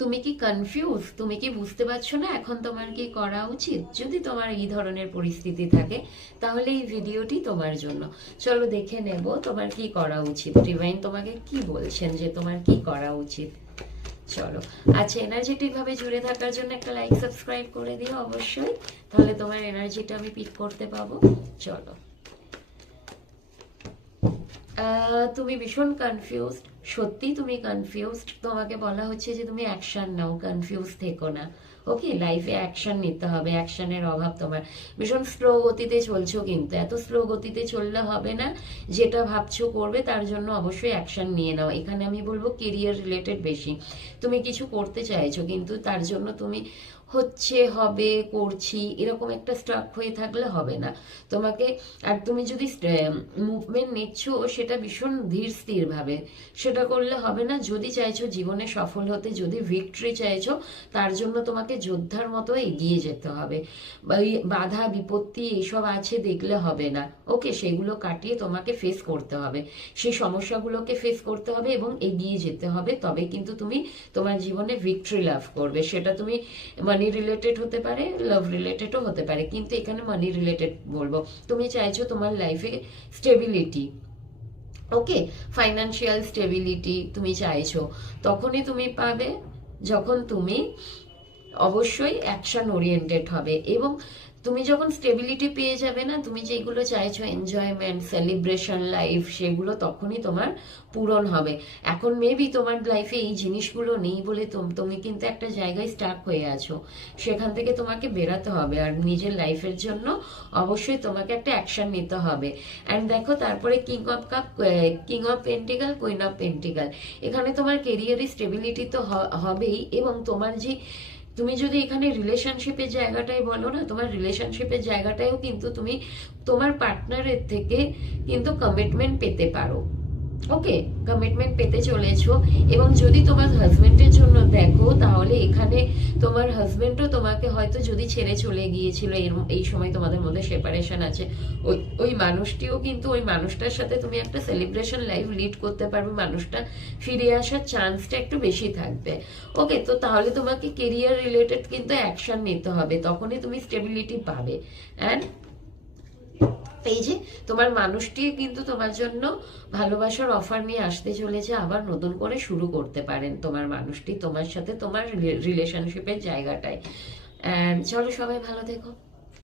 তুমি কি কনফিউজ? তুমি কি বুঝতে পারছো না এখন তোমার কি করা উচিত? যদি তোমার এই ধরনের পরিস্থিতি থাকে তাহলে এই ভিডিওটি তোমার জন্য। চলো দেখে নেব তোমার কি করা উচিত, ডিভাইন তোমাকে কি বলছেন যে তোমার কি করা উচিত। চলো, আচ্ছা, এনার্জেটিক ভাবে জুড়ে থাকার জন্য একটা লাইক সাবস্ক্রাইব করে দিও অবশ্যই, তাহলে তোমার এনার্জিটা আমি পিক করতে পাবো। চলো, তুমি ভীষণ কনফিউজড, সত্যি তুমি কনফিউজড। তোমাকে বলা হচ্ছে যে তুমি অ্যাকশন নাও, কনফিউজ থেকো না। ওকে, লাইফে অ্যাকশন নিতে হবে, অ্যাকশনের অভাব তোমার। ভীষণ স্লো গতিতে চলছো, কিন্তু এত স্লো গতিতে চললে হবে না। যেটা ভাবছো করবে তার জন্য অবশ্যই অ্যাকশন নিয়ে নাও। এখানে আমি বলবো কেরিয়ার রিলেটেড বেশি। তুমি কিছু করতে চাইছো কিন্তু তার জন্য তুমি হচ্ছে, হবে, করছি এরকম একটা স্টাক হয়ে থাকলে হবে না তোমাকে। আর তুমি যদি মুভমেন্ট নিচ্ছ সেটা ভীষণ ধীর স্থির ভাবে, সেটা করলে হবে না। যদি চাইছো জীবনে সফল হতে, যদি ভিক্টরি চাইছো, তার জন্য তোমাকে যোদ্ধার মতো এগিয়ে যেতে হবে। এই বাধা বিপত্তি এইসব আছে দেখলে হবে না। ওকে, সেগুলো কাটিয়ে তোমাকে ফেস করতে হবে, সেই সমস্যাগুলোকে ফেস করতে হবে এবং এগিয়ে যেতে হবে। তবে কিন্তু তুমি তোমার জীবনে ভিক্টরি লাভ করবে। সেটা তুমি মানি রিলেটেড হতে পারে, লাভ রিলেটেডও হতে পারে, কিন্তু এখানে মানি রিলেটেড বলবো। তুমি চাইছো তোমার লাইফে স্টেবিলিটি, ওকে, ফাইন্যান্সিয়াল স্টেবিলিটি তুমি চাইছো, তখনই তুমি পাবে যখন তুমি অবশ্যই অ্যাকশন ওরিয়েন্টেড হবে। এবং তুমি যখন স্টেবিলিটি পেয়ে যাবে না, তুমি যেগুলো চাইছো এনজয়মেন্ট, সেলিব্রেশন লাইফ, সেগুলো তখনই তোমার পূরণ হবে। এখন মেবি তোমার লাইফে এই জিনিসগুলো নেই বলে তুমি কিন্তু একটা জায়গায় স্টাক হয়ে আছো, সেখান থেকে তোমাকে বেরাতে হবে। আর নিজের লাইফের জন্য অবশ্যই তোমাকে একটা অ্যাকশন নিতে হবে। অ্যান্ড দেখো, তারপরে king of cup, king of pentacle, queen of pentacle. এখানে তোমার কেরিয়ারে স্টেবিলিটি তো হবেই, এবং তোমার যে, তুমি যদি এখানে রিলেশনশিপের জায়গাটাই বলো না, তোমার রিলেশনশিপের জায়গাটাও কিন্তু তুমি তোমার পার্টনারের থেকে কিন্তু কমিটমেন্ট পেতে পারো। ওকে, কমিটমেন্ট পেতে চলেছো। এবং যদি তোমার হাজবেন্ডের জন্য দেখো, তাহলে এখানে তোমার হাজবেন্ডও তোমাকে হয়তো যদি ছেড়ে চলে গিয়েছিল, এই সময় তোমাদের মধ্যে সেপারেশন আছে, ওই ওই মানুষটিও কিন্তু, ওই মানুষটার সাথে তুমি একটা সেলিব্রেশন লাইফ লিড করতে পারবে। মানুষটা ফিরে আসার চান্সটা একটু বেশি থাকবে। ওকে, তো তাহলে তোমাকে কেরিয়ার রিলেটেড কিন্তু অ্যাকশন নিতে হবে, তখনই তুমি স্টেবিলিটি পাবে। অ্যান্ড এই যে তোমার মানুষটি কিন্তু তোমার জন্য ভালোবাসার অফার নিয়ে আসতে চলেছে, আবার নতুন করে শুরু করতে পারেন তোমার মানুষটি তোমার সাথে, তোমার রিলেশনশিপের জায়গাটায়। চলো, সবাই ভালো থেকো।